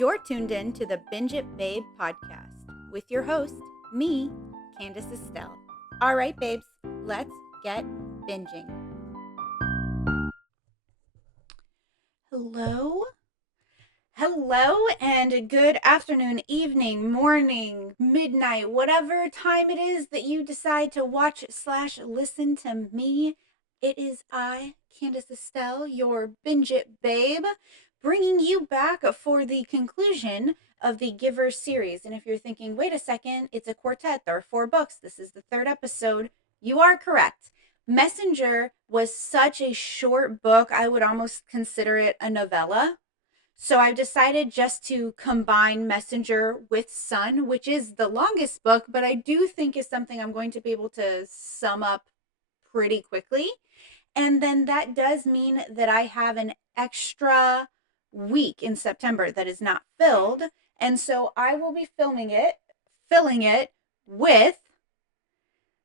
You're tuned in to the Binge It Babe podcast with your host, me, Candace Estelle. All right, babes, let's get binging. Hello, and good afternoon, evening, morning, midnight, whatever time it is that you decide to watch/listen to me. It is I, Candace Estelle, your Binge It Babe, bringing you back for the conclusion of the Giver series. And if you're thinking, wait a second, it's a quartet, there are 4 books, this is the 3rd episode, you are correct. Messenger was such a short book, I would almost consider it a novella. So I've decided just to combine Messenger with Sun, which is the longest book, but I do think is something I'm going to be able to sum up pretty quickly. And then that does mean that I have an extra week in September that is not filled. And so I will be filling it with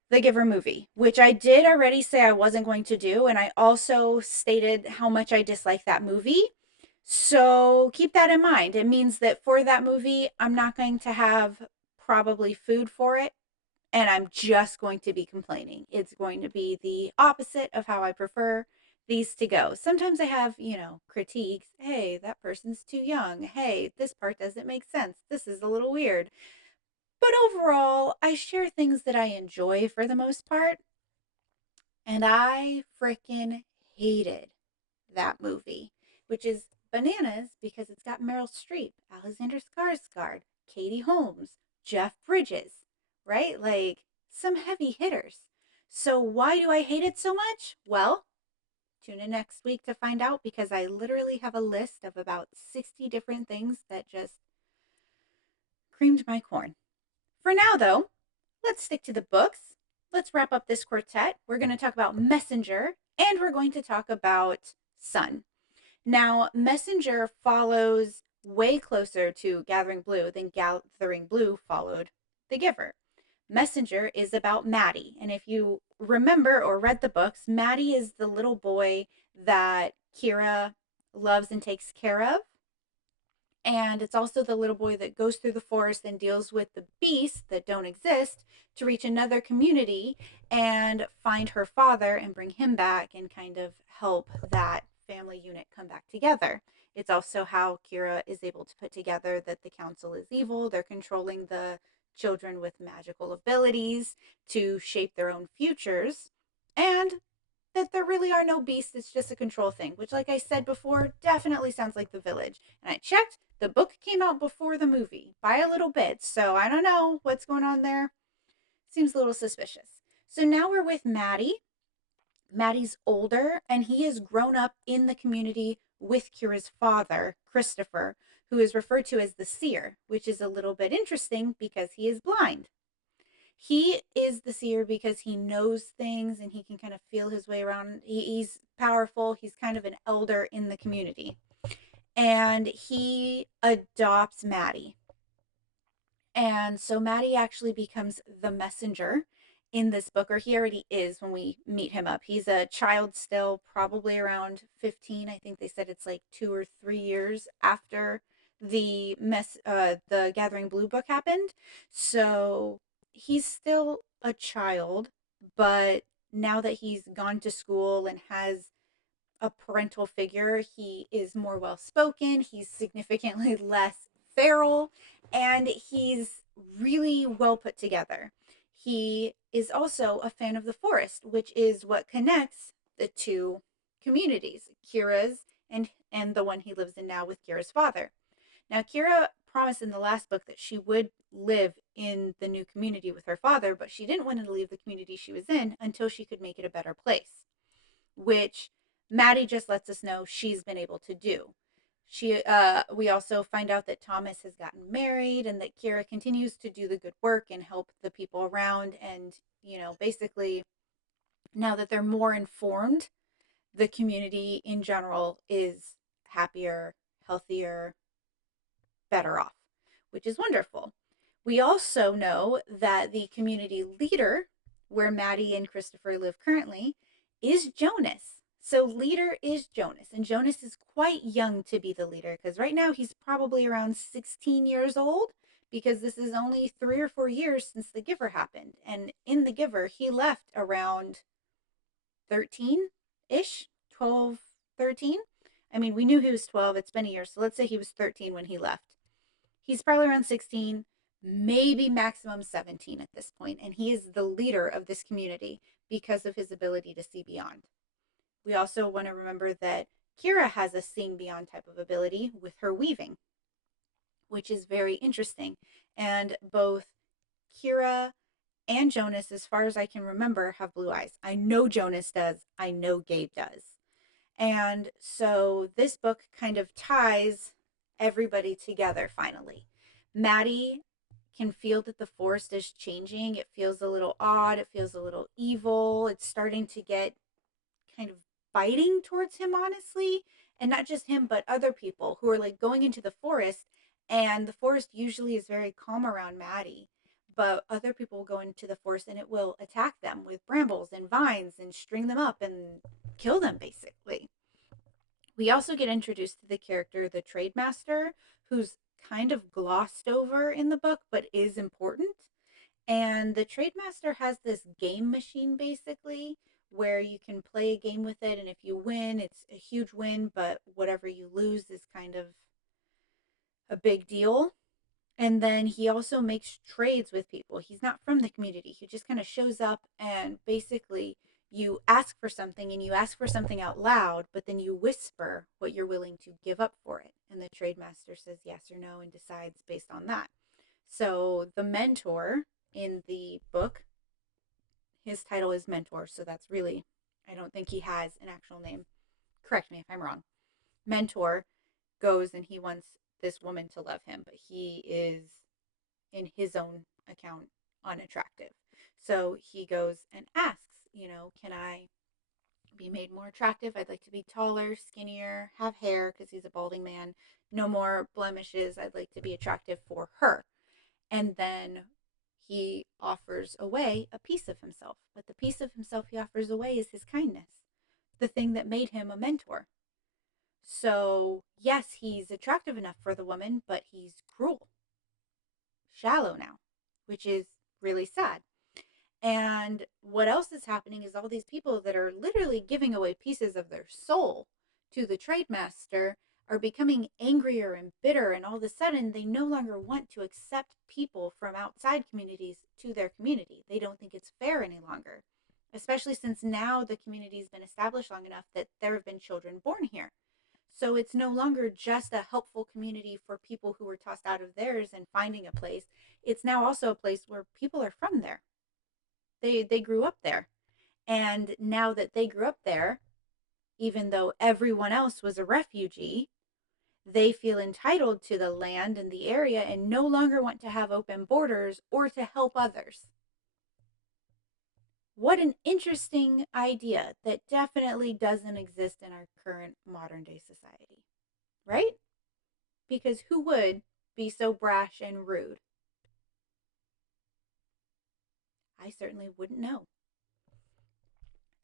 the Giver movie, which I did already say I wasn't going to do. And I also stated how much I dislike that movie. So keep that in mind. It means that for that movie, I'm not going to have probably food for it, and I'm just going to be complaining. It's going to be the opposite of how I prefer these to go. Sometimes I have, critiques. Hey, that person's too young. Hey, this part doesn't make sense. This is a little weird. But overall, I share things that I enjoy for the most part. And I freaking hated that movie, which is bananas because it's got Meryl Streep, Alexander Skarsgård, Katie Holmes, Jeff Bridges, right? Like some heavy hitters. So why do I hate it so much? Well, tune in next week to find out because I literally have a list of about 60 different things that just creamed my corn. For now, though, let's stick to the books. Let's wrap up this quartet. We're going to talk about Messenger and we're going to talk about Sun. Now, Messenger follows way closer to Gathering Blue than Gathering Blue followed The Giver. Messenger is about Matty. And if you remember or read the books, Matty is the little boy that Kira loves and takes care of. And it's also the little boy that goes through the forest and deals with the beasts that don't exist to reach another community and find her father and bring him back and kind of help that family unit come back together. It's also how Kira is able to put together that the council is evil. They're controlling the children with magical abilities to shape their own futures. And that there really are no beasts. It's just a control thing, which, like I said before, definitely sounds like The Village. And I checked, the book came out before the movie by a little bit. So I don't know what's going on there. Seems a little suspicious. So now we're with Matty. Matty's older, and he has grown up in the community with Kira's father, Christopher, who is referred to as the seer, which is a little bit interesting because he is blind. He is the seer because he knows things and he can kind of feel his way around. He's powerful. He's kind of an elder in the community. And he adopts Matty. And so Matty actually becomes the messenger in this book, or he already is when we meet him up. He's a child still, probably around 15. I think they said it's like 2 or 3 years after the Gathering Blue book happened. So he's still a child, but now that he's gone to school and has a parental figure, he is more well spoken. He's significantly less feral, and he's really well put together. He is also a fan of the forest, which is what connects the two communities, Kira's and the one he lives in now with Kira's father. Now, Kira promised in the last book that she would live in the new community with her father, but she didn't want to leave the community she was in until she could make it a better place, which Matty just lets us know she's been able to do. We also find out that Thomas has gotten married and that Kira continues to do the good work and help the people around. And, basically now that they're more informed, the community in general is happier, healthier, better off, which is wonderful. We also know that the community leader, where Matty and Christopher live currently, is Jonas. So leader is Jonas, and Jonas is quite young to be the leader because right now he's probably around 16 years old because this is only 3 or 4 years since the Giver happened. And in the Giver, he left around 13 ish, 12, 13. I mean, we knew he was 12. It's been a year. So let's say he was 13 when he left. He's probably around 16, maybe maximum 17 at this point, and he is the leader of this community because of his ability to see beyond. We also want to remember that Kira has a seeing beyond type of ability with her weaving, which is very interesting. And both Kira and Jonas, as far as I can remember, have blue eyes. I know Jonas does, I know Gabe does. And so this book kind of ties everybody together finally. Matty can feel that the forest is changing. It feels a little odd. It feels a little evil. It's starting to get kind of biting towards him, honestly. And not just him, but other people who are like going into the forest. And the forest usually is very calm around Matty. But other people will go into the forest and it will attack them with brambles and vines and string them up and kill them, basically. We also get introduced to the character, the Trade Master, who's kind of glossed over in the book, but is important. And the Trade Master has this game machine basically where you can play a game with it. And if you win, it's a huge win, but whatever you lose is kind of a big deal. And then he also makes trades with people. He's not from the community. He just kind of shows up and basically you ask for something and you ask for something out loud, but then you whisper what you're willing to give up for it. And the trade master says yes or no and decides based on that. So the mentor in the book, his title is mentor. So that's really, I don't think he has an actual name. Correct me if I'm wrong. Mentor goes and he wants this woman to love him, but he is in his own account unattractive. So he goes and asks, can I be made more attractive? I'd like to be taller, skinnier, have hair because he's a balding man, no more blemishes. I'd like to be attractive for her. And then he offers away a piece of himself. But the piece of himself he offers away is his kindness, the thing that made him a mentor. So, yes, he's attractive enough for the woman, but he's cruel, shallow now, which is really sad. And what else is happening is all these people that are literally giving away pieces of their soul to the trade master are becoming angrier and bitter. And all of a sudden, they no longer want to accept people from outside communities to their community. They don't think it's fair any longer, especially since now the community has been established long enough that there have been children born here. So it's no longer just a helpful community for people who were tossed out of theirs and finding a place. It's now also a place where people are from there. They grew up there. And now that they grew up there, even though everyone else was a refugee, they feel entitled to the land and the area and no longer want to have open borders or to help others. What an interesting idea that definitely doesn't exist in our current modern day society, right? Because who would be so brash and rude? I certainly wouldn't know.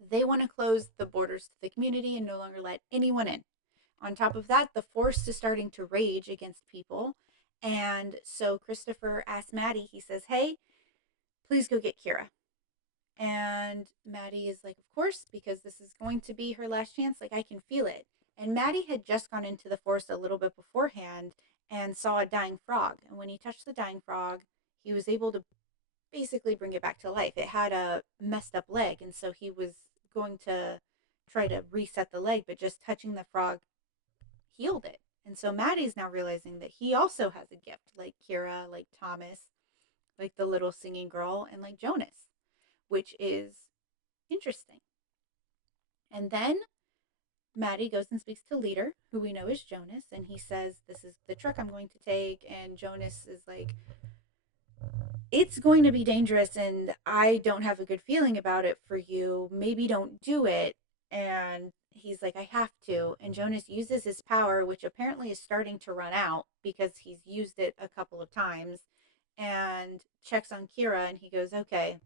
They want to close the borders to the community and no longer let anyone in. On top of that, the force is starting to rage against people. And so Christopher asks Matty, he says, hey, please go get Kira. And Matty is like, of course, because this is going to be her last chance. Like, I can feel it. And Matty had just gone into the forest a little bit beforehand and saw a dying frog. And when he touched the dying frog, he was able to basically bring it back to life. It had a messed up leg. And so he was going to try to reset the leg, but just touching the frog healed it. And so Matty's now realizing that he also has a gift, like Kira, like Thomas, like the little singing girl, and like Jonas, which is interesting. And then Matty goes and speaks to Leader, who we know is Jonas, and he says, this is the truck I'm going to take. And Jonas is like, it's going to be dangerous and I don't have a good feeling about it for you. Maybe don't do it. And he's like, I have to. And Jonas uses his power, which apparently is starting to run out because he's used it a couple of times, and checks on Kira and he goes, okay,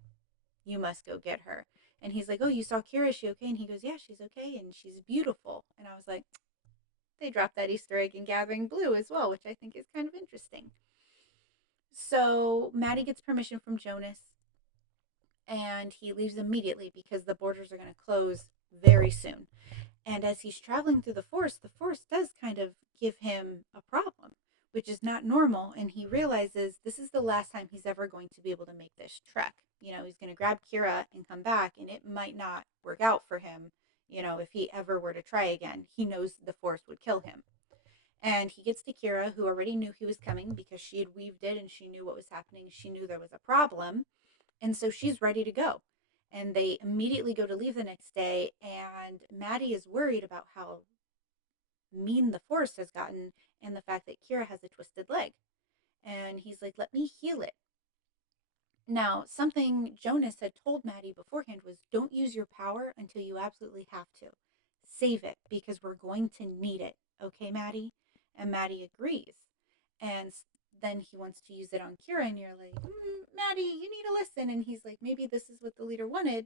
you must go get her. And he's like, oh, you saw Kira, is she okay? And he goes, yeah, she's okay, and she's beautiful. And I was like, they dropped that Easter egg in Gathering Blue as well, which I think is kind of interesting. So Matty gets permission from Jonas, and he leaves immediately because the borders are going to close very soon. And as he's traveling through the forest does kind of give him a problem, which is not normal. And he realizes this is the last time he's ever going to be able to make this trek. He's going to grab Kira and come back, and it might not work out for him. If he ever were to try again, he knows the forest would kill him. And he gets to Kira, who already knew he was coming because she had weaved it and she knew what was happening. She knew there was a problem. And so she's ready to go. And they immediately go to leave the next day. And Matty is worried about how mean the forest has gotten and the fact that Kira has a twisted leg. And he's like, let me heal it. Now, something Jonas had told Matty beforehand was don't use your power until you absolutely have to. Save it because we're going to need it. Okay, Matty? And Matty agrees. And then he wants to use it on Kira, and you're like, Matty, you need to listen. And he's like, maybe this is what the leader wanted.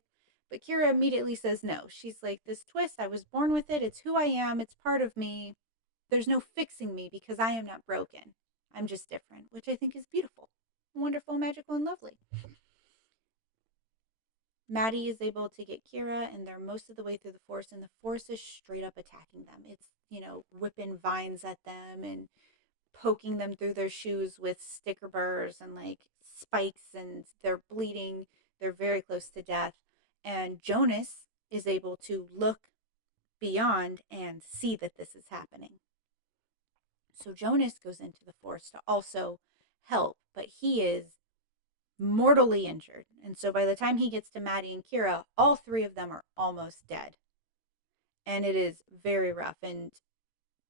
But Kira immediately says no. She's like, this twist, I was born with it. It's who I am. It's part of me. There's no fixing me because I am not broken. I'm just different, which I think is beautiful, wonderful, magical, and lovely. Matty is able to get Kira, and they're most of the way through the forest, and the forest is straight up attacking them. It's, whipping vines at them and poking them through their shoes with sticker burrs and like spikes, and they're bleeding. They're very close to death. And Jonas is able to look beyond and see that this is happening. So Jonas goes into the forest to also help, but he is mortally injured. And so by the time he gets to Matty and Kira, all three of them are almost dead. And it is very rough. And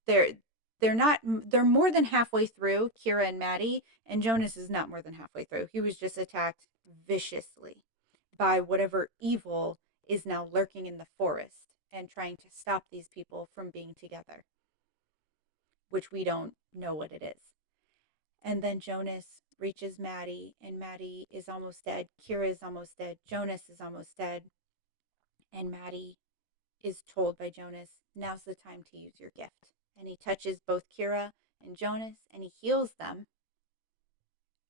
they're more than halfway through, Kira and Matty, and Jonas is not more than halfway through. He was just attacked viciously by whatever evil is now lurking in the forest and trying to stop these people from being together, which we don't know what it is. And then Jonas reaches Matty, and Matty is almost dead. Kira is almost dead. Jonas is almost dead. And Matty is told by Jonas, now's the time to use your gift. And he touches both Kira and Jonas, and he heals them,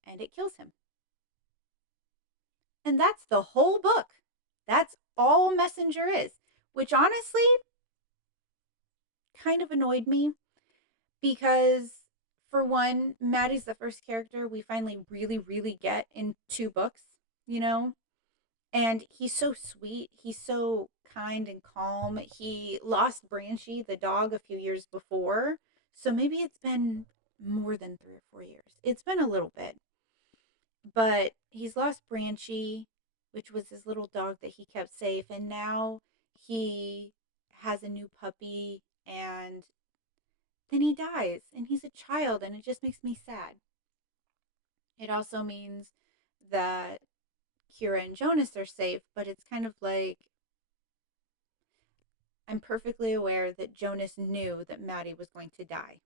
and it kills him. And that's the whole book. That's all Messenger is, which honestly kind of annoyed me because, for one, Maddie's the first character we finally really, really get in 2 books, and he's so sweet. He's so kind and calm. He lost Branchy, the dog, a few years before. So maybe it's been more than 3 or 4 years. It's been a little bit. But he's lost Branchy, which was his little dog that he kept safe. And now he has a new puppy, and then he dies. And he's a child, and it just makes me sad. It also means that Kira and Jonas are safe, but it's kind of like I'm perfectly aware that Jonas knew that Matty was going to die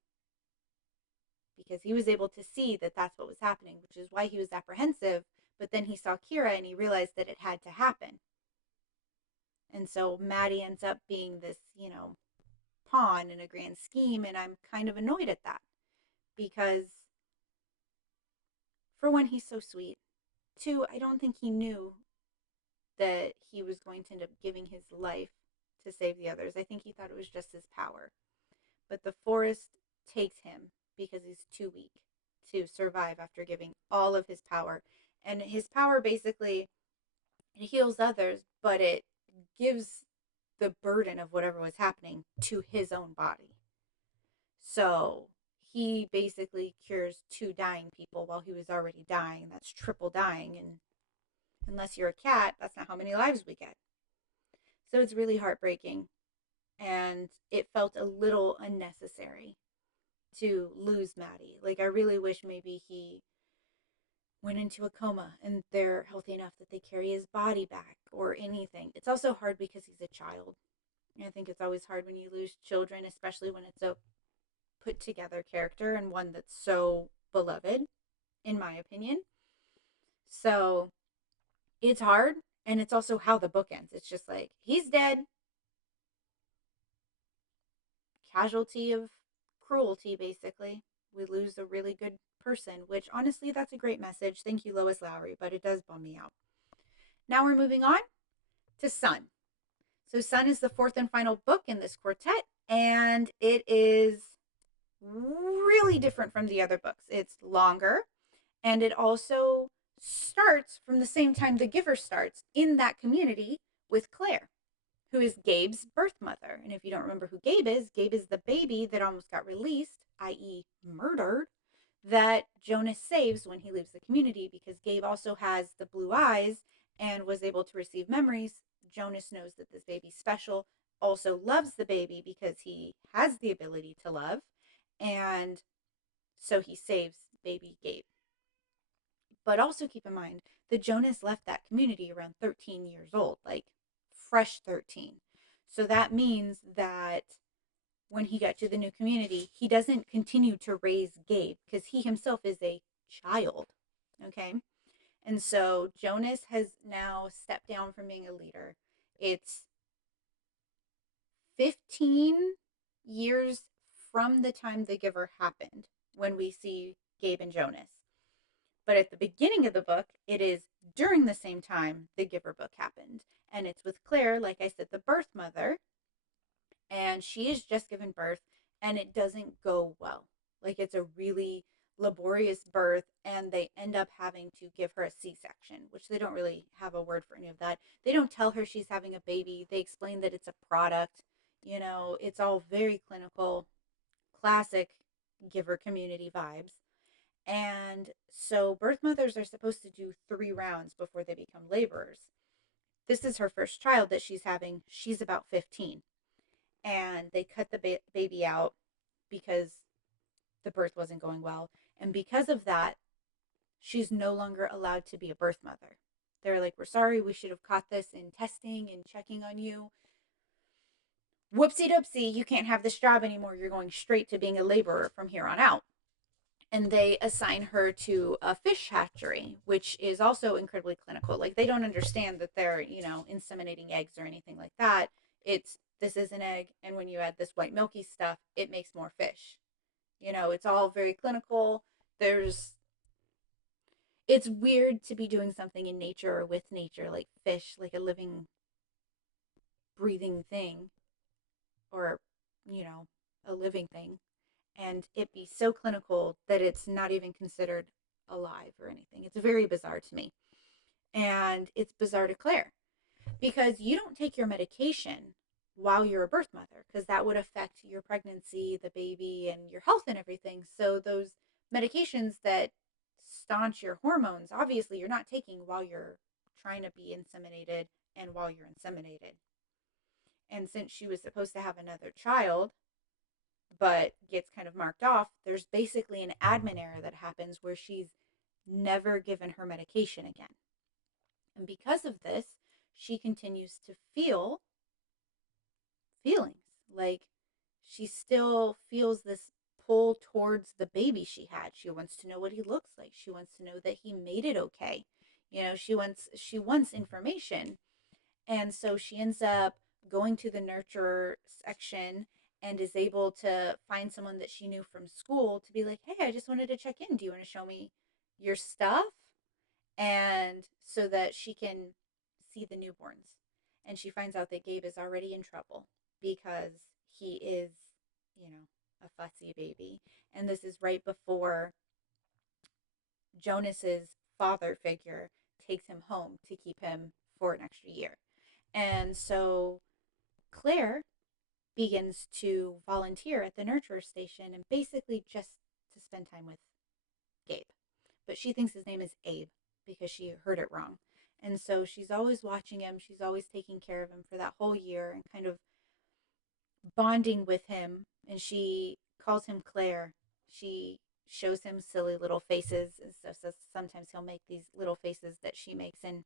because he was able to see that that's what was happening, which is why he was apprehensive. But then he saw Kira and he realized that it had to happen. And so Matty ends up being this, pawn in a grand scheme. And I'm kind of annoyed at that because, for one, he's so sweet. 2, I don't think he knew that he was going to end up giving his life to save the others. I think he thought it was just his power. But the forest takes him because he's too weak to survive after giving all of his power. And his power basically, it heals others, but it gives the burden of whatever was happening to his own body. So he basically cures 2 dying people while he was already dying. That's triple dying. And unless you're a cat, that's not how many lives we get. So it's really heartbreaking. And it felt a little unnecessary to lose Matty. Like, I really wish maybe he went into a coma and they're healthy enough that they carry his body back or anything. It's also hard because he's a child. I think it's always hard when you lose children, especially when it's a put together character and one that's so beloved, in my opinion. So it's hard. And it's also how the book ends. It's just like, he's dead, casualty of cruelty, basically. We lose a really good person, which honestly, that's a great message. Thank you, Lois Lowry, but it does bum me out. Now we're moving on to Sun. So, Sun is the fourth and final book in this quartet, and it is really different from the other books. It's longer, and it also starts from the same time The Giver starts in that community with Claire, who is Gabe's birth mother. And if you don't remember who Gabe is the baby that almost got released, i.e., murdered, that Jonas saves when he leaves the community because Gabe also has the blue eyes and was able to receive memories. Jonas knows that this baby's special, also loves the baby because he has the ability to love. And so he saves baby Gabe. But also keep in mind that Jonas left that community around 13 years old, like fresh 13. So that means that when he got to the new community, he doesn't continue to raise Gabe because he himself is a child. Okay. And so Jonas has now stepped down from being a leader. It's 15 years from the time The Giver happened when we see Gabe and Jonas. But at the beginning of the book, it is during the same time The Giver book happened. And it's with Claire, like I said, the birth mother. And she is just given birth and it doesn't go well. Like it's a really laborious birth and they end up having to give her a C-section, which they don't really have a word for any of that. They don't tell her she's having a baby. They explain that it's a product. You know, it's all very clinical, classic Giver community vibes. And so birth mothers are supposed to do 3 rounds before they become laborers. This is her first child that she's having. She's about 15. And they cut the baby out because the birth wasn't going well. And because of that, she's no longer allowed to be a birth mother. They're like, we're sorry, we should have caught this in testing and checking on you. Whoopsie doopsie, you can't have this job anymore. You're going straight to being a laborer from here on out. And they assign her to a fish hatchery, which is also incredibly clinical. Like they don't understand that they're, inseminating eggs or anything like that. It's this is an egg, and when you add this white milky stuff, it makes more fish. It's all very clinical. It's weird to be doing something in nature or with nature, like fish, like a living, breathing thing, or, a living thing, and it be so clinical that it's not even considered alive or anything. It's very bizarre to me. And it's bizarre to Claire because you don't take your medication while you're a birth mother because that would affect your pregnancy, the baby, and your health and everything. So those medications that staunch your hormones, obviously you're not taking while you're trying to be inseminated and while you're inseminated. And since she was supposed to have another child, but gets kind of marked off, there's basically an admin error that happens where she's never given her medication again. And because of this, she continues to feel feelings. Like she still feels this pull towards the baby she had. She wants to know what he looks like. She wants to know that he made it okay. She wants information. And so she ends up going to the nurture section and is able to find someone that she knew from school to be like, hey, I just wanted to check in. Do you want to show me your stuff? And so that she can see the newborns. And she finds out that Gabe is already in trouble because he is, a fussy baby. And this is right before Jonas's father figure takes him home to keep him for an extra year. And so Claire begins to volunteer at the nurturer station and basically just to spend time with Gabe. But she thinks his name is Abe because she heard it wrong. And so she's always watching him. She's always taking care of him for that whole year and kind of bonding with him. And she calls him Claire. She shows him silly little faces and stuff. So sometimes he'll make these little faces that she makes. And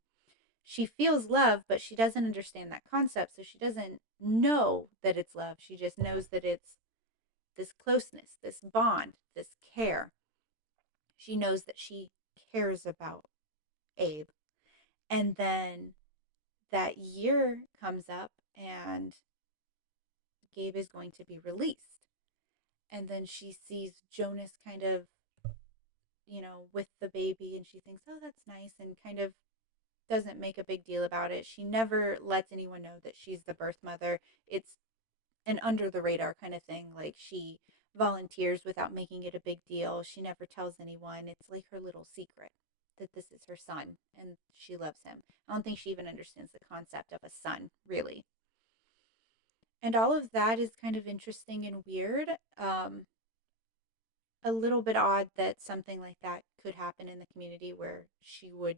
she feels love, but she doesn't understand that concept. So she doesn't know that it's love. She just knows that it's this closeness, this bond, this care. She knows that she cares about Abe. And then that year comes up and Gabe is going to be released. And then she sees Jonas kind of, with the baby, and she thinks, oh, that's nice, and kind of doesn't make a big deal about it. She never lets anyone know that she's the birth mother. It's an under the radar kind of thing. Like, she volunteers without making it a big deal. She never tells anyone. It's like her little secret that this is her son and she loves him. I don't think she even understands the concept of a son, really. And all of that is kind of interesting and weird. A little bit odd that something like that could happen in the community where she would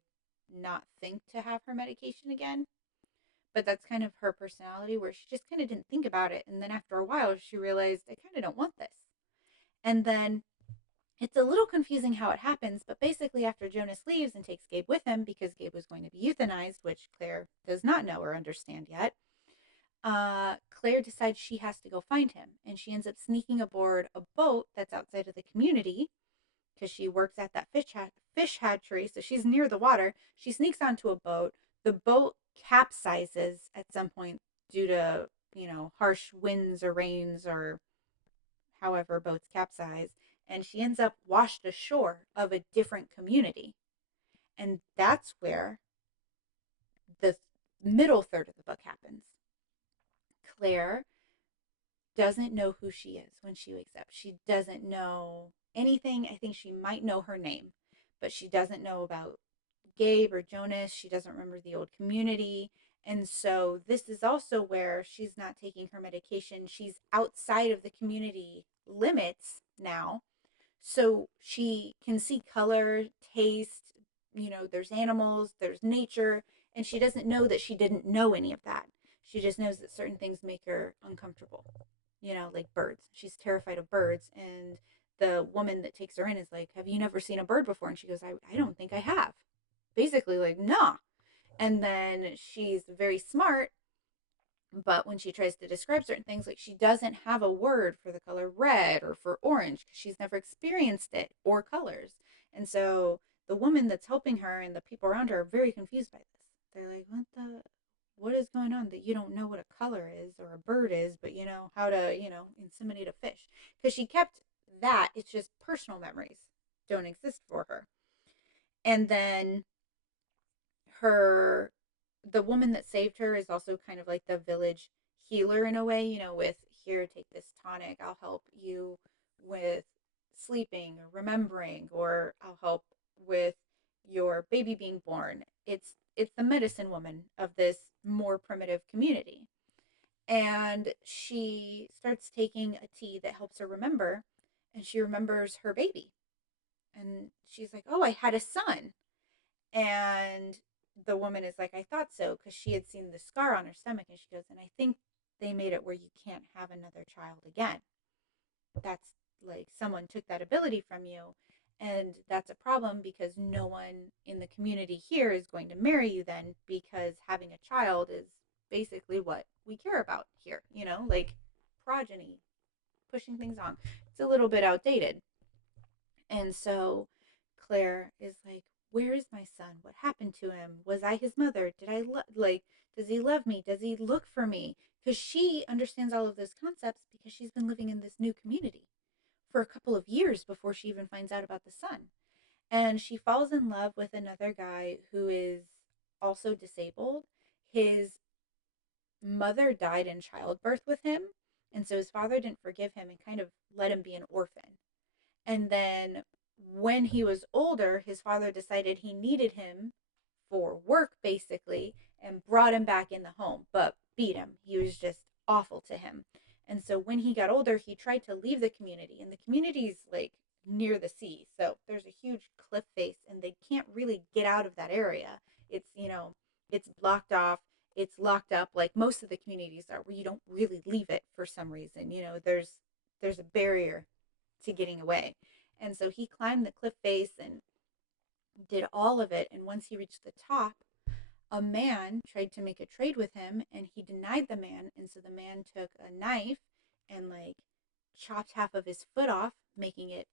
not think to have her medication again. But that's kind of her personality, where she just kind of didn't think about it. And then after a while, she realized, I kind of don't want this. And then it's a little confusing how it happens, but basically, after Jonas leaves and takes Gabe with him because Gabe was going to be euthanized, which Claire does not know or understand yet, Claire decides she has to go find him. And she ends up sneaking aboard a boat that's outside of the community because she works at that fish hatchery. So she's near the water. She sneaks onto a boat. The boat capsizes at some point due to, harsh winds or rains or however boats capsize. And she ends up washed ashore of a different community. And that's where the middle third of the book happens. Claire doesn't know who she is when she wakes up. She doesn't know anything. I think she might know her name, but she doesn't know about Gabe or Jonas. She doesn't remember the old community. And so this is also where she's not taking her medication. She's outside of the community limits now. So she can see color, taste, there's animals, there's nature, and she doesn't know that she didn't know any of that. She just knows that certain things make her uncomfortable, like birds. She's terrified of birds. And the woman that takes her in is like, have you never seen a bird before? And she goes, I don't think I have. Basically, like, nah. And then she's very smart, but when she tries to describe certain things, like, she doesn't have a word for the color red or for orange because she's never experienced it or colors. And so the woman that's helping her and the people around her are very confused by this. They're like, what is going on that you don't know what a color is or a bird is, but you know how to, inseminate a fish? Because she kept that. It's just personal memories don't exist for her. And then the woman that saved her is also kind of like the village healer in a way, with, here, take this tonic, I'll help you with sleeping or remembering, or I'll help with your baby being born. It's the medicine woman of this more primitive community. And she starts taking a tea that helps her remember, and she remembers her baby. And she's like, oh, I had a son. And the woman is like, I thought so, because she had seen the scar on her stomach. And she goes, and I think they made it where you can't have another child again. That's like, someone took that ability from you. And that's a problem because no one in the community here is going to marry you then, because having a child is basically what we care about here, like progeny, pushing things on. It's a little bit outdated. And so Claire is like, where is my son? What happened to him? Was I his mother? Did I does he love me? Does he look for me? Because she understands all of those concepts because she's been living in this new community for a couple of years before she even finds out about the son. And she falls in love with another guy who is also disabled. His mother died in childbirth with him. And so his father didn't forgive him and kind of let him be an orphan. And then when he was older, his father decided he needed him for work, basically, and brought him back in the home, but beat him. He was just awful to him. And so when he got older, he tried to leave the community, and the community's like near the sea. So there's a huge cliff face, and they can't really get out of that area. It's, it's blocked off, it's locked up, like most of the communities are, where you don't really leave it for some reason. There's a barrier to getting away. And so he climbed the cliff face and did all of it. And once he reached the top, a man tried to make a trade with him, and he denied the man. And so the man took a knife and like chopped half of his foot off, making it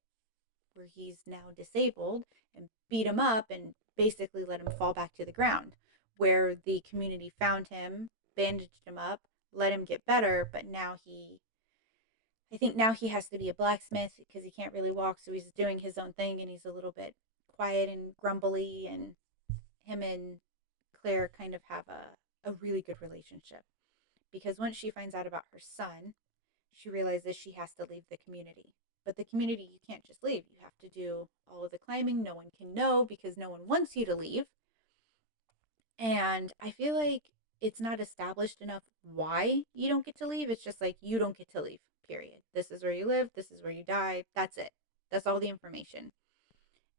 where he's now disabled, and beat him up and basically let him fall back to the ground. where the community found him, bandaged him up, let him get better, but I think now he has to be a blacksmith because he can't really walk, so he's doing his own thing and he's a little bit quiet and grumbly, and him and Claire kind of have a really good relationship because once she finds out about her son, she realizes she has to leave the community. But the community, you can't just leave. You have to do all of the climbing. No one can know because no one wants you to leave. And I feel like it's not established enough why you don't get to leave. It's just like you don't get to leave, period. This is where you live. This is where you die. That's it. That's all the information.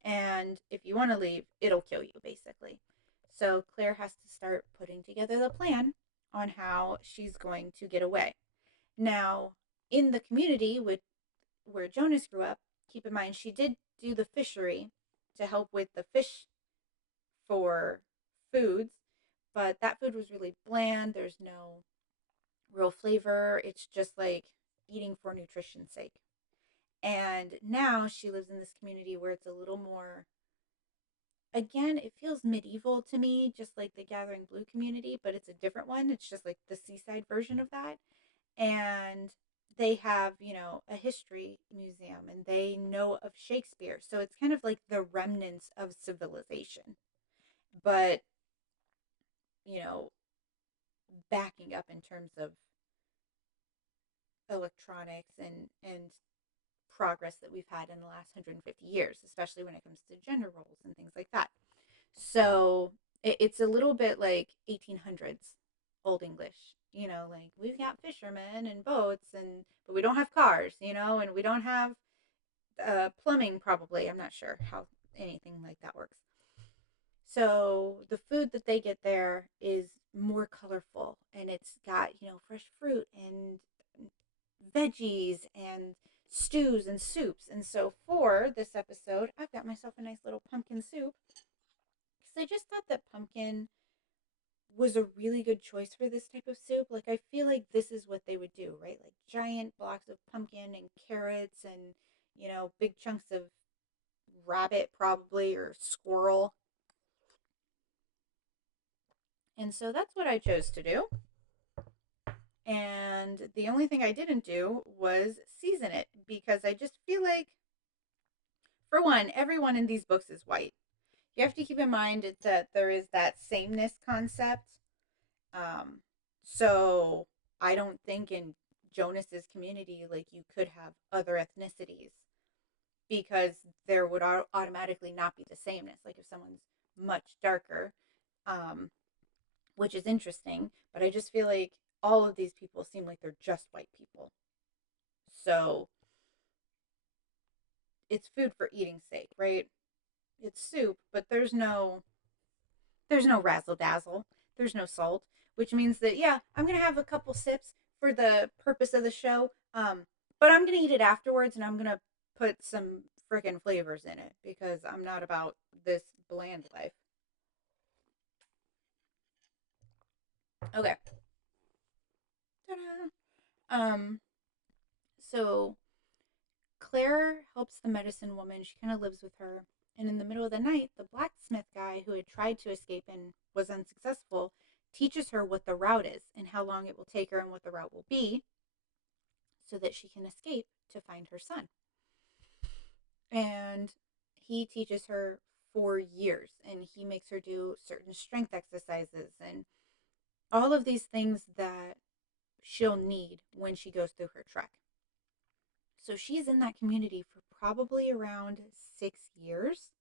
And if you want to leave, it'll kill you, basically. So Claire has to start putting together the plan on how she's going to get away. Now, in the community where Jonas grew up, keep in mind she did do the fishery to help with the fish for foods, but that food was really bland. There's no real flavor. It's just like eating for nutrition's sake. And now she lives in this community where it's a little more, again, it feels medieval to me, just like the Gathering Blue community, but it's a different one. It's just like the seaside version of that. And they have, a history museum and they know of Shakespeare. So it's kind of like the remnants of civilization. But, you know, backing up in terms of electronics and progress that we've had in the last 150 years, especially when it comes to gender roles and things like that. So it's a little bit like 1800s Old English, like we've got fishermen and boats, but we don't have cars, and we don't have plumbing probably. I'm not sure how anything like that works. So the food that they get there is more colorful and it's got, fresh fruit and veggies and stews and soups. And so for this episode, I've got myself a nice little pumpkin soup because I just thought that pumpkin was a really good choice for this type of soup. Like, I feel like this is what they would do, right? Like giant blocks of pumpkin and carrots and, big chunks of rabbit probably or squirrel. And so that's what I chose to do. And the only thing I didn't do was season it because I just feel like, for one, everyone in these books is white. You have to keep in mind it's that there is that sameness concept. So I don't think in Jonas's community, like, you could have other ethnicities because there would automatically not be the sameness. Like if someone's much darker, which is interesting, but I just feel like all of these people seem like they're just white people. So it's food for eating's sake, right? It's soup, but there's no razzle dazzle. There's no salt, which means that, yeah, I'm gonna have a couple sips for the purpose of the show. But I'm gonna eat it afterwards, and I'm gonna put some freaking flavors in it because I'm not about this bland life. Okay. Ta-da. So Claire helps the medicine woman. She kind of lives with her. And in the middle of the night, the blacksmith guy who had tried to escape and was unsuccessful teaches her what the route is and how long it will take her and what the route will be so that she can escape to find her son. And he teaches her for years and he makes her do certain strength exercises and all of these things that she'll need when she goes through her trek. So she's in that community for probably around 6 years,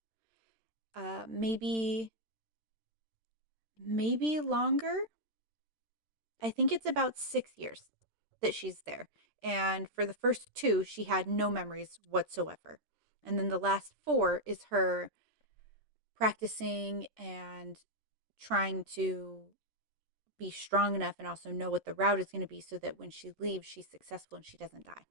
maybe longer. I think it's about 6 years that she's there. And for the first 2, she had no memories whatsoever. And then the last 4 is her practicing and trying to be strong enough and also know what the route is going to be so that when she leaves, she's successful and she doesn't die.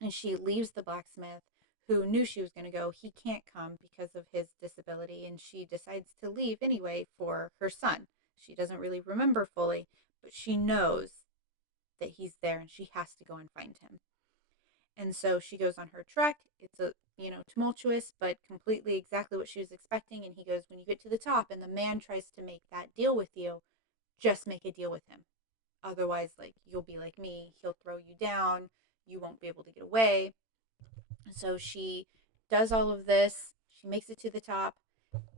And she leaves the blacksmith who knew she was going to go. He can't come because of his disability, and she decides to leave anyway for her son. She doesn't really remember fully, but she knows that he's there and she has to go and find him. And so she goes on her trek. It's tumultuous, but completely exactly what she was expecting. And he goes, when you get to the top and the man tries to make that deal with you, just make a deal with him. Otherwise, like, you'll be like me. He'll throw you down. You won't be able to get away. So she does all of this. She makes it to the top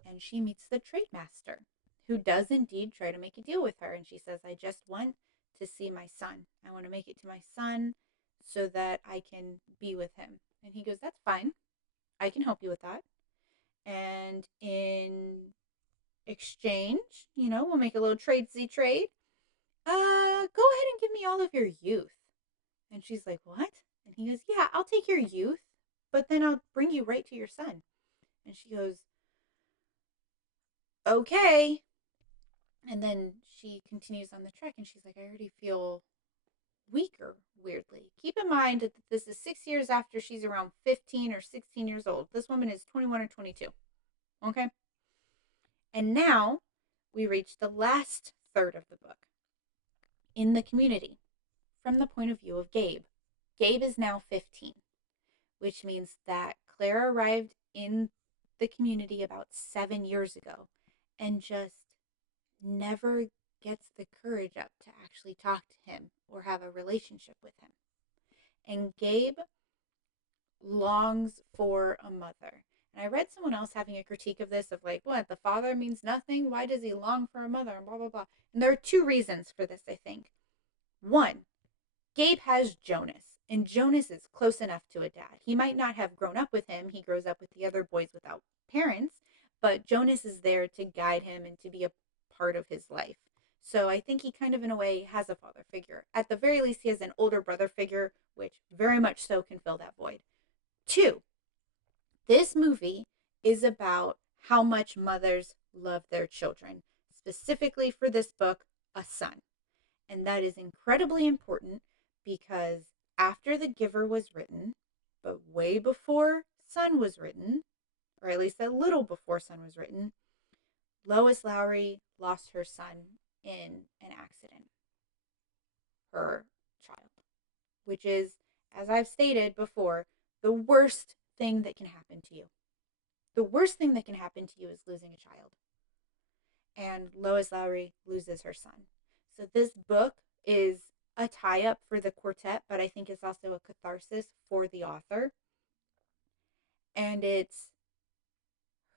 and she meets the trade master, who does indeed try to make a deal with her. And she says, I just want to see my son. I want to make it to my son so that I can be with him. And he goes, that's fine. I can help you with that. And in exchange, we'll make a little tradesy trade. Go ahead and give me all of your youth. And she's like, what? And he goes, yeah, I'll take your youth, but then I'll bring you right to your son. And she goes, okay. And then she continues on the trek and she's like, I already feel weaker, weirdly. Keep in mind that this is 6 years after she's around 15 or 16 years old. This woman is 21 or 22. Okay? And now we reach the last third of the book. In the community, from the point of view of Gabe. Gabe is now 15, which means that Claire arrived in the community about 7 years ago and just never gets the courage up to actually talk to him or have a relationship with him. And Gabe longs for a mother. And I read someone else having a critique of this of like, what, the father means nothing? Why does he long for a mother? And blah, blah, blah. And there are two reasons for this, I think. One, Gabe has Jonas, and Jonas is close enough to a dad. He might not have grown up with him. He grows up with the other boys without parents, but Jonas is there to guide him and to be a part of his life. So I think he kind of, in a way, has a father figure. At the very least, he has an older brother figure, which very much so can fill that void. Two, this movie is about how much mothers love their children, specifically for this book, a son. And that is incredibly important because after The Giver was written, but way before Son was written, or at least a little before Son was written, Lois Lowry lost her son in an accident, her child, which is, as I've stated before, the worst thing that can happen to you. The worst thing that can happen to you is losing a child. And Lois Lowry loses her son. So this book is a tie-up for the quartet, but I think it's also a catharsis for the author. And it's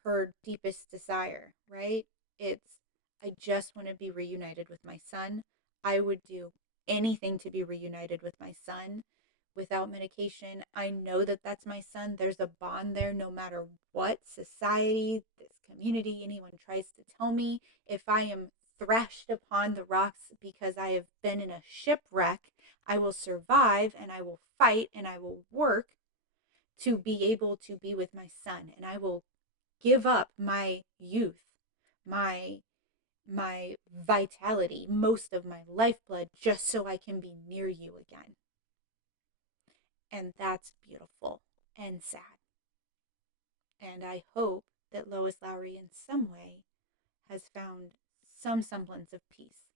her deepest desire, right? It's, I just want to be reunited with my son. I would do anything to be reunited with my son without medication. I know that that's my son. There's a bond there no matter what society, this community, anyone tries to tell me. If I am thrashed upon the rocks because I have been in a shipwreck, I will survive and I will fight and I will work to be able to be with my son. And I will give up my youth, my vitality, most of my lifeblood, just so I can be near you again. And that's beautiful and sad. And I hope that Lois Lowry in some way has found some semblance of peace.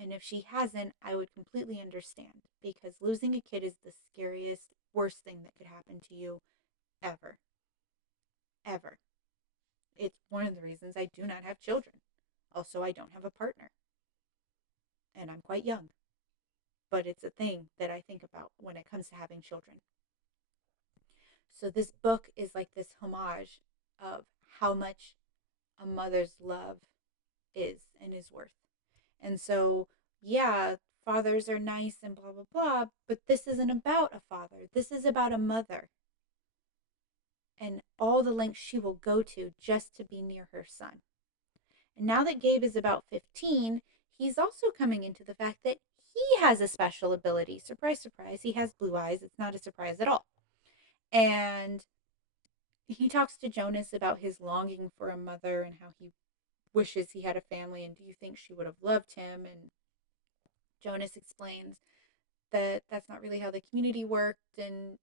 And if she hasn't, I would completely understand, because losing a kid is the scariest, worst thing that could happen to you ever. Ever. It's one of the reasons I do not have children. Also, I don't have a partner. And I'm quite young. But it's a thing that I think about when it comes to having children. So this book is like this homage of how much a mother's love is and is worth. And so, yeah, fathers are nice and blah, blah, blah, but this isn't about a father. This is about a mother. And all the lengths she will go to just to be near her son. And now that Gabe is about 15, he's also coming into the fact that he has a special ability. Surprise, surprise, he has blue eyes. It's not a surprise at all. And he talks to Jonas about his longing for a mother and how he wishes he had a family, and do you think she would have loved him? And Jonas explains that that's not really how the community worked, and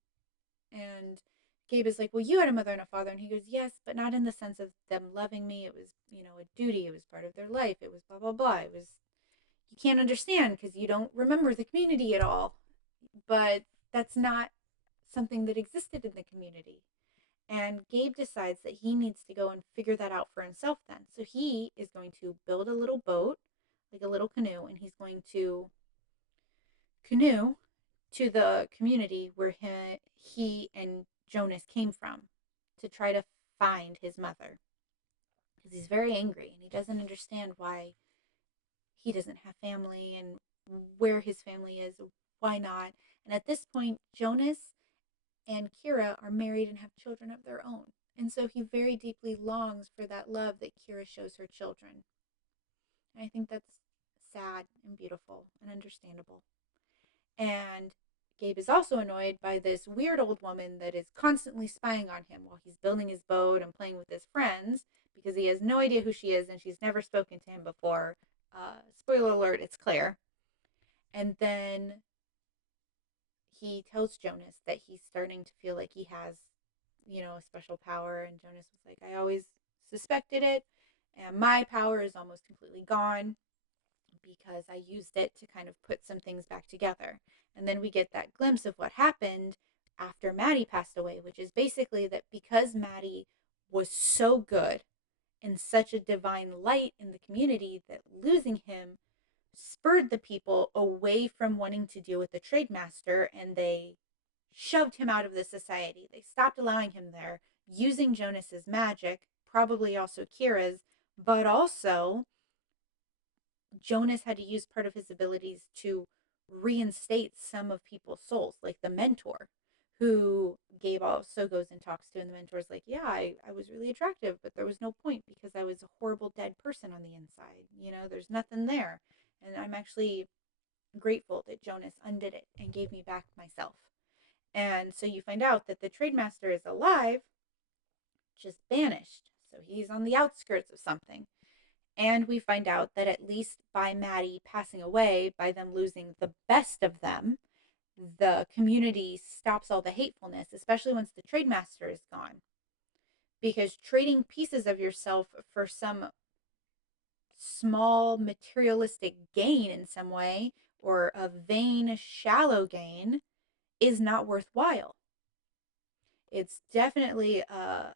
Gabe is like, well, you had a mother and a father, and he goes, yes, but not in the sense of them loving me. It was, a duty. It was part of their life. It was blah, blah, blah. You can't understand because you don't remember the community at all. But That's not something that existed in the community. And Gabe decides that he needs to go and figure that out for himself then. So he is going to build a little boat, like a little canoe, and he's going to canoe to the community where he and Jonas came from to try to find his mother. Because he's very angry and he doesn't understand why he doesn't have family and where his family is, why not. And at this point, Jonas and Kira are married and have children of their own. And so he very deeply longs for that love that Kira shows her children. And I think that's sad and beautiful and understandable. And Gabe is also annoyed by this weird old woman that is constantly spying on him while he's building his boat and playing with his friends because he has no idea who she is and she's never spoken to him before. Spoiler alert, it's Claire. And then he tells Jonas that he's starting to feel like he has, a special power. And Jonas was like, I always suspected it. And my power is almost completely gone because I used it to kind of put some things back together. And then we get that glimpse of what happened after Matty passed away, which is basically that because Matty was so good and such a divine light in the community, that losing him spurred the people away from wanting to deal with the trade master, and they shoved him out of the society. They stopped allowing him there, using Jonas's magic, probably also Kira's, but also Jonas had to use part of his abilities to reinstate some of people's souls, like the mentor, who Gabe also goes and talks to, and the mentor's like, yeah, I was really attractive, but there was no point because I was a horrible dead person on the inside. There's nothing there. And I'm actually grateful that Jonas undid it and gave me back myself. And so you find out that the trade master is alive, just banished. So he's on the outskirts of something. And we find out that at least by Matty passing away, by them losing the best of them, the community stops all the hatefulness, especially once the trade master is gone. Because trading pieces of yourself for some small materialistic gain in some way, or a vain, shallow gain, is not worthwhile. It's definitely a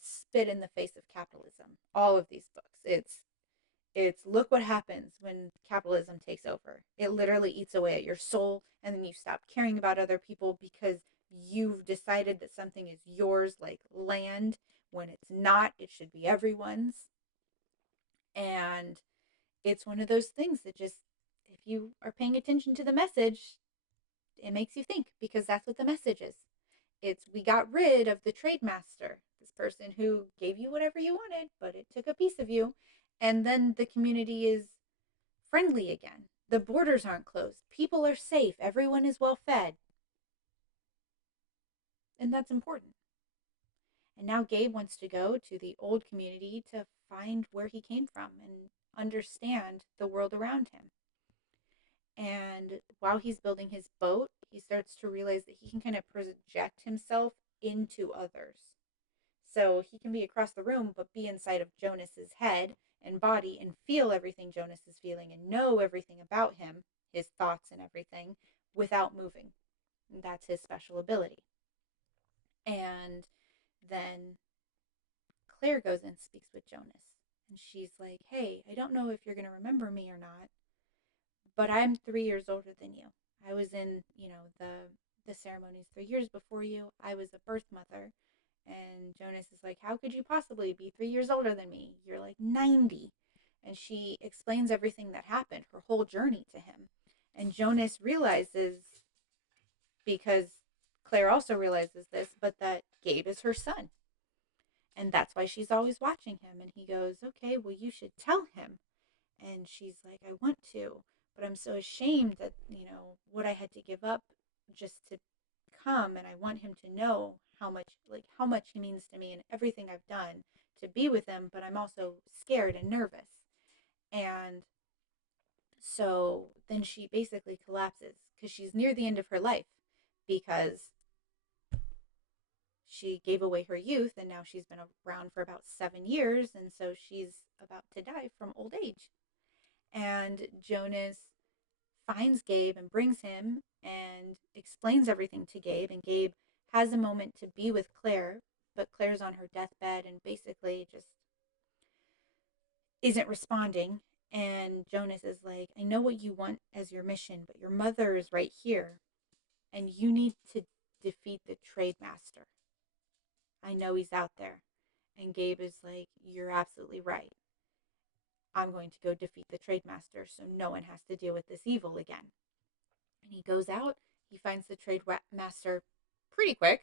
spit in the face of capitalism. All of these books. It's look what happens when capitalism takes over. It literally eats away at your soul, and then you stop caring about other people because you've decided that something is yours, like land, when it's not. It should be everyone's. And it's one of those things that just, if you are paying attention to the message, it makes you think, because that's what the message is. It's, we got rid of the trade master, this person who gave you whatever you wanted, but it took a piece of you. And then the community is friendly again. The borders aren't closed. People are safe. Everyone is well fed. And that's important. And now Gabe wants to go to the old community to find where he came from and understand the world around him. And while he's building his boat, he starts to realize that he can kind of project himself into others. So he can be across the room, but be inside of Jonas's head and body and feel everything Jonas is feeling and know everything about him, his thoughts and everything, without moving. And that's his special ability. And then Claire goes and speaks with Jonas. And she's like, hey, I don't know if you're going to remember me or not, but I'm 3 years older than you. I was in, the ceremonies 3 years before you. I was a birth mother. And Jonas is like, how could you possibly be 3 years older than me? You're like 90. And she explains everything that happened, her whole journey to him. And Jonas realizes, because Claire also realizes this, but that Gabe is her son. And that's why she's always watching him. And he goes, okay, well, you should tell him. And she's like, I want to, but I'm so ashamed that, what I had to give up just to come, and I want him to know how much he means to me and everything I've done to be with him, but I'm also scared and nervous. And so then she basically collapses because she's near the end of her life, because she gave away her youth and now she's been around for about 7 years, and so she's about to die from old age. And Jonas finds Gabe and brings him and explains everything to Gabe. And Gabe has a moment to be with Claire, but Claire's on her deathbed and basically just isn't responding. And Jonas is like, I know what you want as your mission, but your mother is right here, and you need to defeat the trade master. I know he's out there. And Gabe is like, you're absolutely right. I'm going to go defeat the trade master so no one has to deal with this evil again. And he goes out, he finds the trade master pretty quick,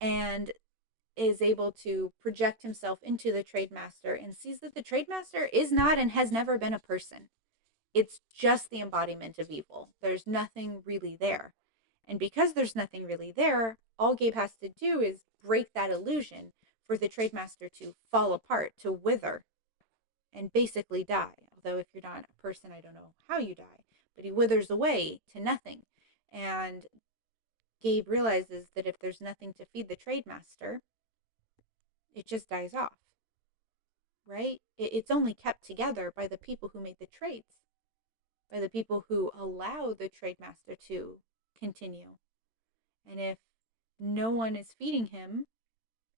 and is able to project himself into the trade master and sees that the trade master is not and has never been a person. It's just the embodiment of evil. There's nothing really there. And because there's nothing really there, all Gabe has to do is break that illusion for the trade master to fall apart, to wither, and basically die. Although if you're not a person, I don't know how you die, but he withers away to nothing. And Gabe realizes that if there's nothing to feed the trade master, it just dies off, right? It's only kept together by the people who made the trades, by the people who allow the trade master to continue. And if no one is feeding him,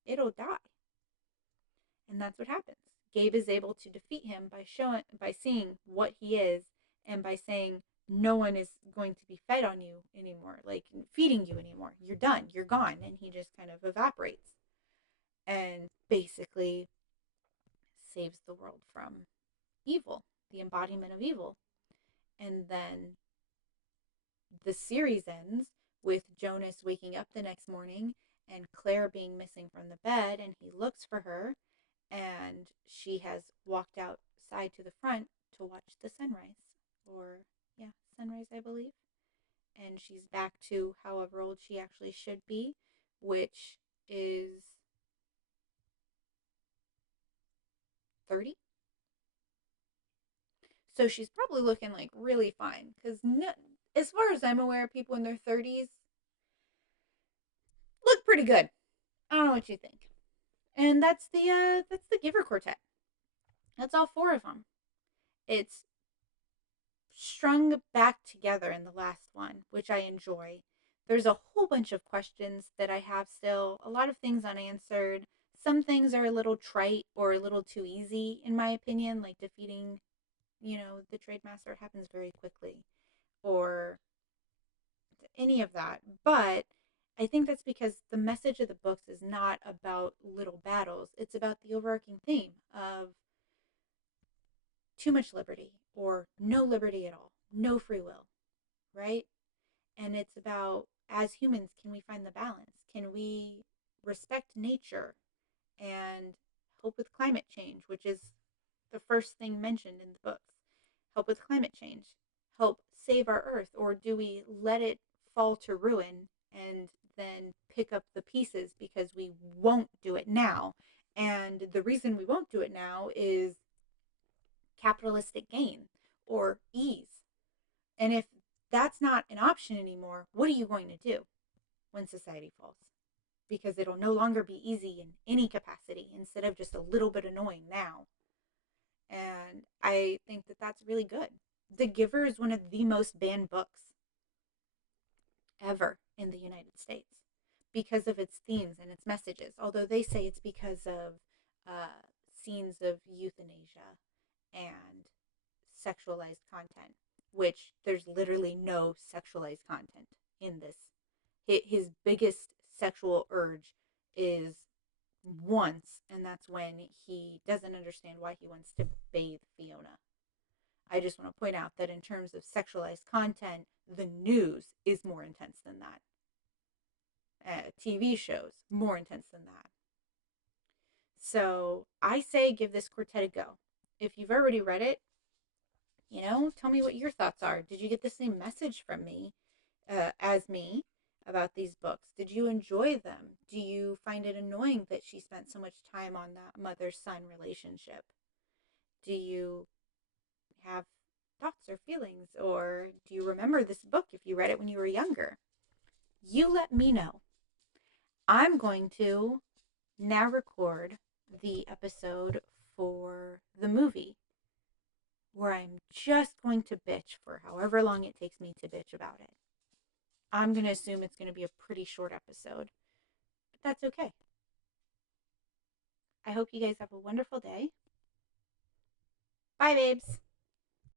it'll die. And that's what happens. Gabe is able to defeat him by seeing what he is, and by saying no one is going to be fed on you anymore, like feeding you anymore. You're done. You're gone. And he just kind of evaporates and basically saves the world from evil, the embodiment of evil. And then the series ends with Jonas waking up the next morning and Claire being missing from the bed, and he looks for her, and she has walked outside to the front to watch the sunrise, or sunrise, I believe. And she's back to however old she actually should be, which is 30. So she's probably looking like really fine, because as far as I'm aware, people in their 30s look pretty good. I don't know what you think. And that's the Giver Quartet. That's all 4 of them. It's strung back together in the last one, which I enjoy. There's a whole bunch of questions that I have still, a lot of things unanswered. Some things are a little trite or a little too easy, in my opinion, like defeating, the trade master happens very quickly, or any of that. But I think that's because the message of the books is not about little battles. It's about the overarching theme of too much liberty or no liberty at all, no free will, right? And it's about, as humans, can we find the balance? Can we respect nature and help with climate change, which is the first thing mentioned in the books? Help with climate change, help save our earth, or do we let it fall to ruin and then pick up the pieces because we won't do it now? And the reason we won't do it now is capitalistic gain or ease. And if that's not an option anymore, what are you going to do when society falls? Because it'll no longer be easy in any capacity instead of just a little bit annoying now. And I think that that's really good. The Giver is one of the most banned books ever in the United States because of its themes and its messages. Although they say it's because of scenes of euthanasia and sexualized content, which there's literally no sexualized content in this. His biggest sexual urge is once, and that's when he doesn't understand why he wants to bathe Fiona. I just want to point out that in terms of sexualized content, the news is more intense than that. TV shows, more intense than that. So I say give this quartet a go. If you've already read it, tell me what your thoughts are. Did you get the same message from me as me about these books? Did you enjoy them? Do you find it annoying that she spent so much time on that mother-son relationship? Do you have thoughts or feelings, or do you remember this book if you read it when you were younger? You let me know. I'm going to now record the episode for the movie. where I'm just going to bitch for however long it takes me to bitch about it. I'm going to assume it's going to be a pretty short episode, but that's okay. I hope you guys have a wonderful day. Bye, babes.